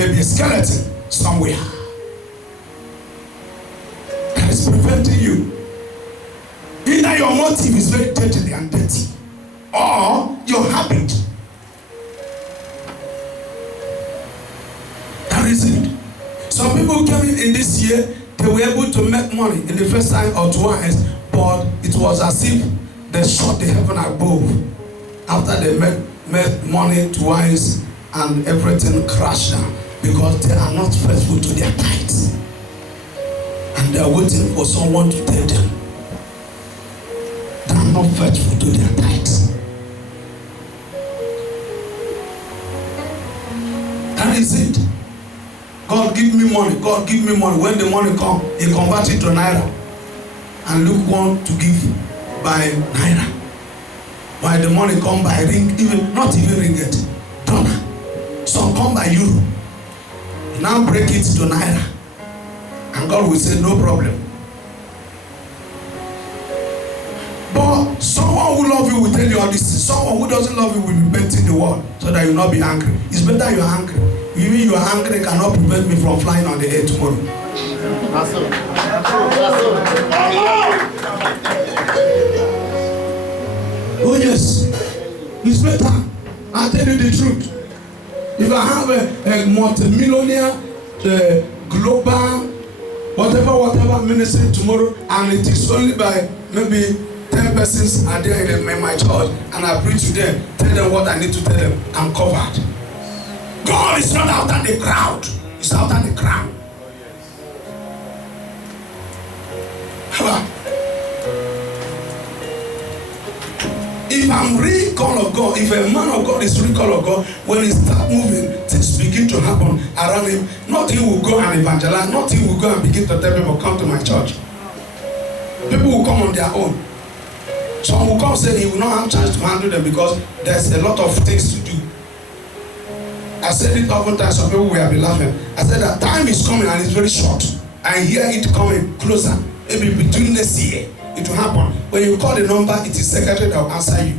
may be a skeleton somewhere that is preventing you. Either your motive is very dirty and dirty, or your habit. That is it. Some people came in this year, they were able to make money in the first time or twice, but it was as if they shot the heaven above. After they made money twice and everything crashed down because they are not faithful to their tithes. And they are waiting for someone to tell them they are not faithful to their tithes. That is it. God give me money. God give me money. When the money come, he convert it to naira. And look want to give by naira. While the money come by ring, even not even ringgit, dollar. Some come by euro. Now break it to naira. And God will say no problem. But someone who love you will tell you all this. Someone who doesn't love you will be bent in the world so that you will not be angry. It's better you are angry. You mean you are angry cannot prevent me from flying on the air tomorrow. That's all. Oh yes, it's better. I'll tell you the truth. If I have a multi-millionaire, global, whatever ministry tomorrow, and it is only by maybe 10 persons are there in my church, and I preach to them, tell them what I need to tell them, I'm covered. God is not after the crowd, He's after the crown. If I'm real call of God, if a man of God is real call of God, when he start moving, things begin to happen around him. Nothing will go and evangelize. Nothing will go and begin to tell people, come to my church. People will come on their own. Some will come say he will not have chance to handle them because there's a lot of things to do. I said it often times, some people will be laughing. I said that time is coming and it's very short. I hear it coming closer. Maybe between this year, it will happen. When you call the number, it is secretary that will answer you.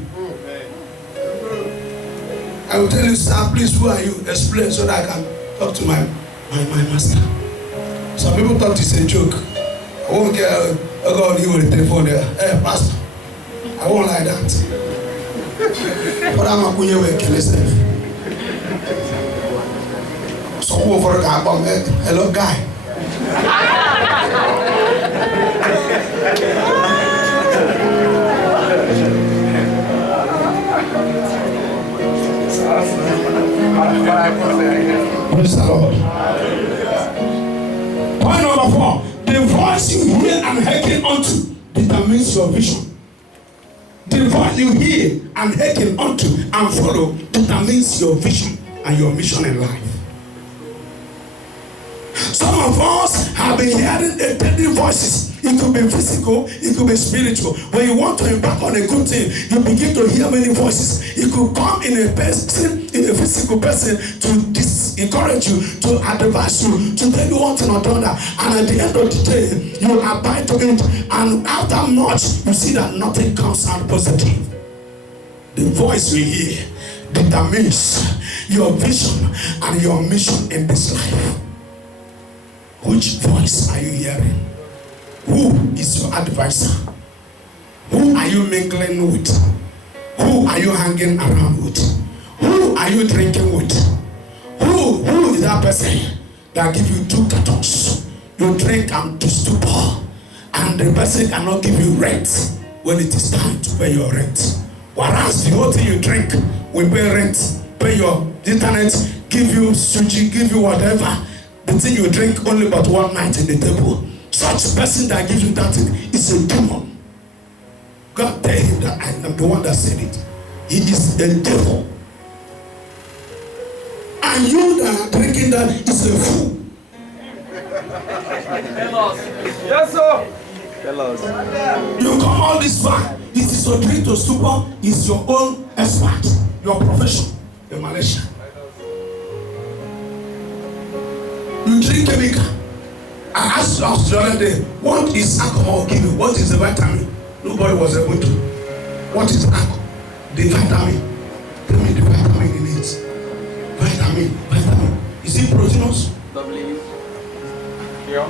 I will tell you, sir, please, who are you? Explain so that I can talk to my master. Some people thought it's a joke. I won't care. Oh God, you will telephone there. Hey, pastor, I won't like that. But I'm a kunye we can listen. So who for a hello guy. Praise the Lord. Point number 4. The voice you hear and hearken unto determines your vision. The voice you hear and hearken unto and follow determines your vision and your mission in life. Some of us have been hearing deadly voices. It could be physical, it could be spiritual. When you want to embark on a good thing, you begin to hear many voices. It could come in a person, in a physical person, to encourage you, to advise you, to tell you one thing or the other. And at the end of the day, you abide to it. And after much, you see that nothing comes out positive. The voice we hear determines your vision and your mission in this life. Which voice are you hearing? Who is your advisor? Who are you mingling with? Who are you hanging around with? Who are you drinking with? Who is that person that give you 2 cartons? You drink and to stupor, and the person cannot give you rent when it is time to pay your rent. Whereas the whole thing you drink will pay rent, pay your internet, give you sushi, give you whatever. The thing you drink only but one night in the table. Such person that gives you that thing is a demon. God tell him that I am the one that said it. He is a devil. And you that are drinking that is a fool. Tell us. Yes, sir. Tell us. You come all this far. It is your drink to stupor. It's your own expert, your profession, the Malaysia. You drink chemical. I asked us the other day, what is alcohol giving? What is the vitamin? Nobody was able to. What is alcohol? The vitamin. Tell me the vitamin in it. Vitamin. Is it proteinous? W. Yeah.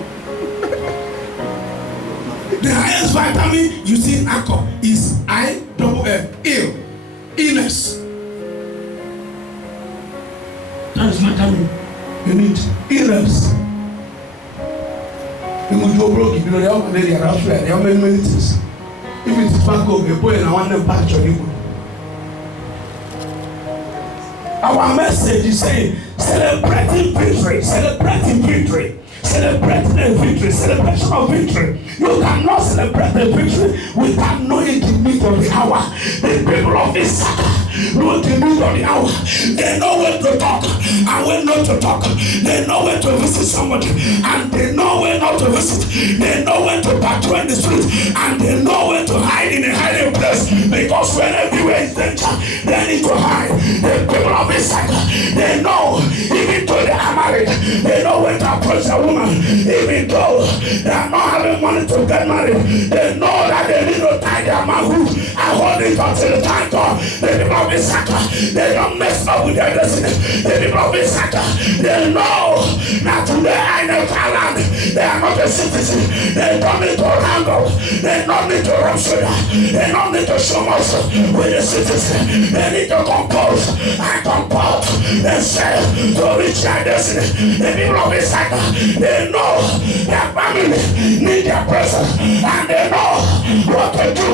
The highest vitamin you see in alcohol is ILL, ill, illness. That is vitamin you need. Illness. You go to broke, you know, they have many elsewhere, they have many things. If it's tobacco, they put in a one patch on you. Our message is saying, celebrating victory, celebrating victory. Celebrating a victory, celebration of victory. You cannot celebrate a victory without knowing the need of the hour. The people of Issachar know the need of the hour. They know when to talk and when not to talk. They know when to visit somebody and they know when not to visit. They know when to patrol in the street and they know when to hide in a hiding place. Because when everywhere is danger, they need to hide. The people of Issachar, they know, even though they are married, they know when to approach a woman. Even though they are not having money to get married, they know that they need to tie their manhood and hold it until the time comes. The people of Issachar, they don't mess up with their destiny. The people of Issachar, they know that today I know Thailand, they are not a citizen. They don't need to wrangle. They don't need to run sugar. They don't need to show muscle with the citizen. They need to compose and comport and say to reach their destiny. The people of Issachar, they know their family need their presence and they know what to do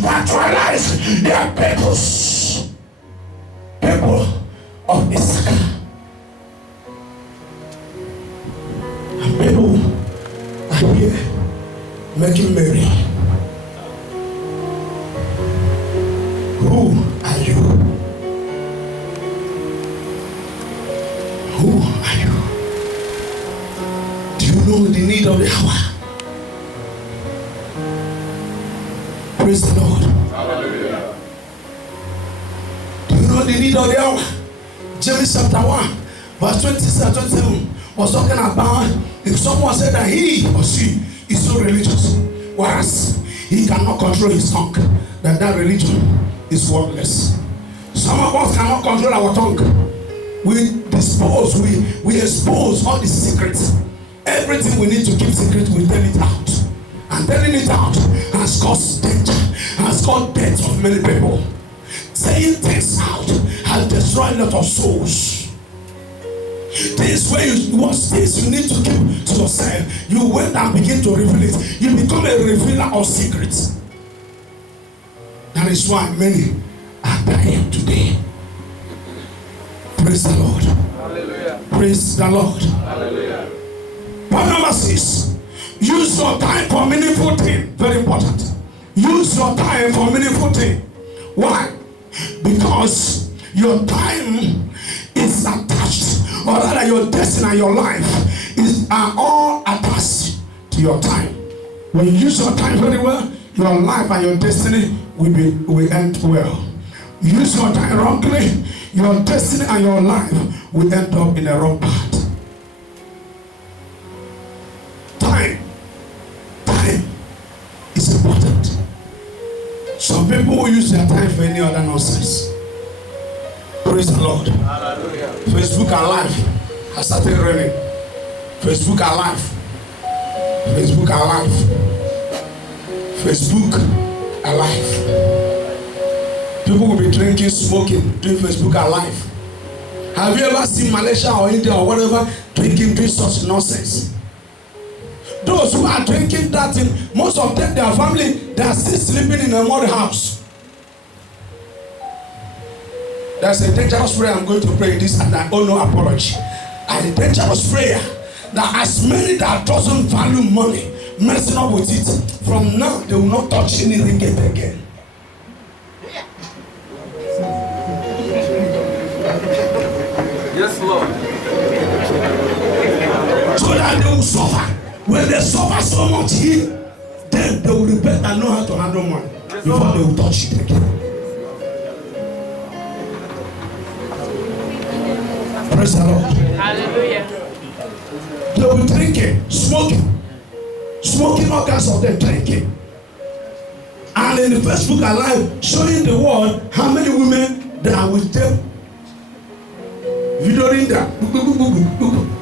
to actualize their purpose. People of Issachar. And people are here making merry. Who are you? Who are you? Do you know the need of the hour? Praise the Lord. Hallelujah. Do you know the need of the hour? James chapter 1, verse 27 was talking about if someone said that he or she is so religious, whereas he cannot control his tongue, that religion is worthless. Some of us cannot control our tongue. We dispose, we expose all the secrets. Everything we need to keep secret, we tell it out. And telling it out has caused danger, has caused death of many people. Saying things out has destroyed a lot of souls. This way what things you need to keep to yourself, you went and begin to reveal it. You become a revealer of secrets. That is why many are dying today. Praise the Lord. Hallelujah. Praise the Lord. Hallelujah. Point number 6. Use your time for meaningful thing. Very important. Use your time for meaningful thing. Why? Because your time is attached, or rather your destiny and your life are all attached to your time. When you use your time very well, your life and your destiny will end well. Use your time wrongly, your destiny and your life will end up in a wrong path. Time is important. Some people will use their time for any other nonsense. Praise the Lord. Hallelujah. Facebook Alive has started running. Facebook Alive. Facebook Alive. Facebook Alive. People will be drinking, smoking, doing Facebook Alive. Have you ever seen Malaysia or India or whatever drinking, doing such nonsense? Those who are drinking that thing, most of them, their family, they are still sleeping in a mud house. There's a dangerous prayer I'm going to pray this, and I owe no apology. And a dangerous prayer that as many that doesn't value money, messing up with it, from now they will not touch any ringgit again. Yes, Lord. So that they will suffer. When they suffer so much here, then they will repent and know how to handle money before they will touch it again. Praise the Lord. Hallelujah. They will drinking, smoking all kinds of them drinking. And in the Facebook Alive, showing the world how many women that are with them. Videoing that.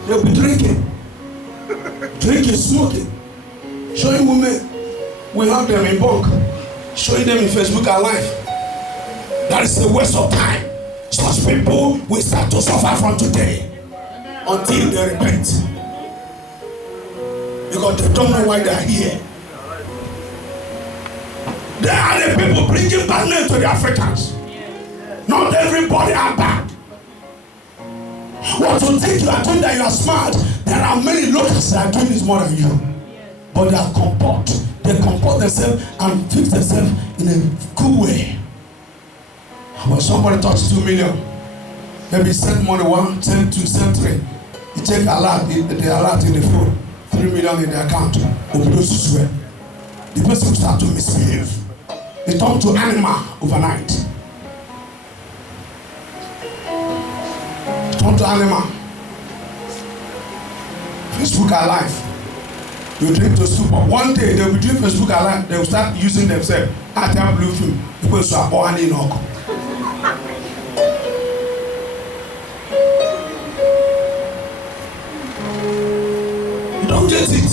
They'll be drinking, smoking, showing women. We have them in bulk, showing them in Facebook and live. That is a waste of time. Such people will start to suffer from today until they repent. Because they don't know why they are here. They are the people bringing badness to the Africans. Not everybody are bad. What you think you are doing that you are smart, there are many locals that are doing this more than you. But they are they comport themselves and fix themselves in a good way. When somebody touches 2 million, maybe send money 1, send 2, send 3. You check alert, the alert in the phone, 3 million in the account. The person will start to misbehave. They turn to animal overnight. Turn to animal. Facebook alive. You drink to stupor. One day they will be doing Facebook alive. They will start using themselves. I tell blue film. People say, "Oh, I need no." You don't get it.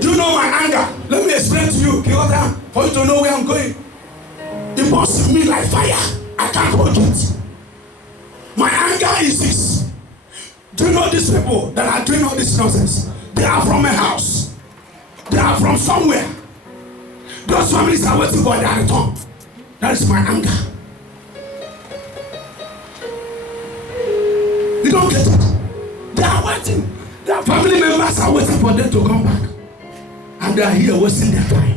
Do you know my anger? Let me explain to you. For you to know where I'm going. It burns me like fire. I can't hold it. My anger is this. Do you know these people that are doing all this nonsense? They are from a house. They are from somewhere. Those families are waiting for their return. That is my anger. You don't get it. They are waiting. Their family members are waiting for them to come back. And they are here wasting their time.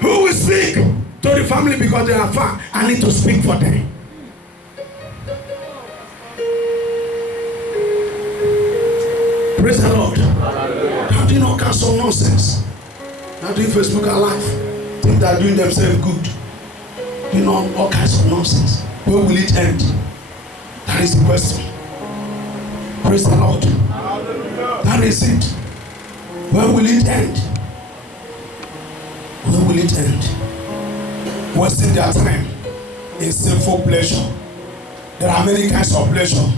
Who will speak to the family because they are far? I need to speak for them. Praise the Lord. How do you not cancel nonsense? How do you Facebook alive? Think they are doing themselves good. You know all kinds of nonsense. Where will it end? That is the question. Praise the Lord. That is it. Where will it end? Where will it end? Wasting their time in sinful pleasure. There are many kinds of pleasure.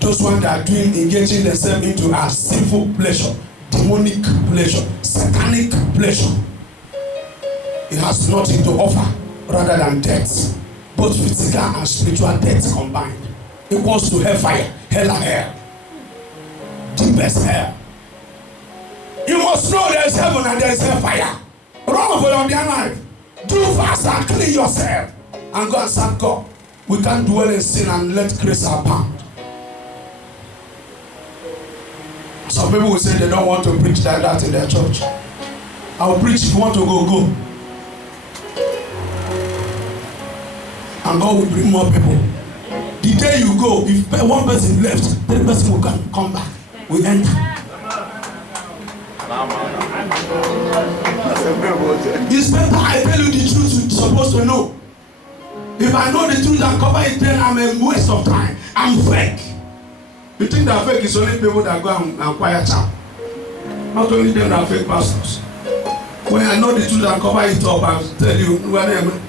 Those ones that are doing, engaging themselves into a sinful pleasure, demonic pleasure, satanic pleasure. It has nothing to offer rather than death. Both physical and spiritual death combined. Equals to hellfire, hell and hell. Deepest hell. You must know there is heaven and there is hellfire. Run for your dear life. Do fast and clean yourself. And go and serve God. We can't dwell in sin and let grace abound. Some people will say they don't want to preach like that in their church. I will preach. If you want to go, go. And God will bring more people. The day you go, if one person left, the person will come back. We enter. It's better I tell you the truth you're supposed to know. If I know the truth and cover it, then I'm a waste of time. I'm fake. You think that fake is only people that go and acquire charm? Not only them that are fake pastors. When I know the truth and cover it up, I'll tell you, then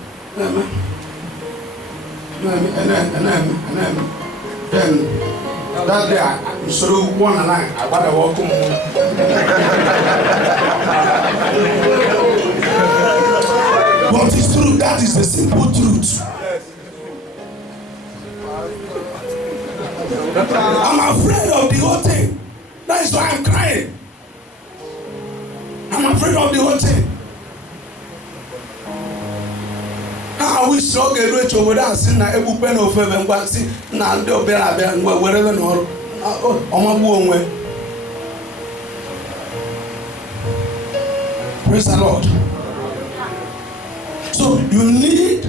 that day I sort of one and I want to walk home. But it's true, that is the simple truth. I'm afraid of the whole thing. That is why I'm crying. I'm afraid of the whole thing. I wish so get rich over there, sin na ebu pen of heaven, but see, now they'll be wherever no, on my boom way. Praise the Lord. So you need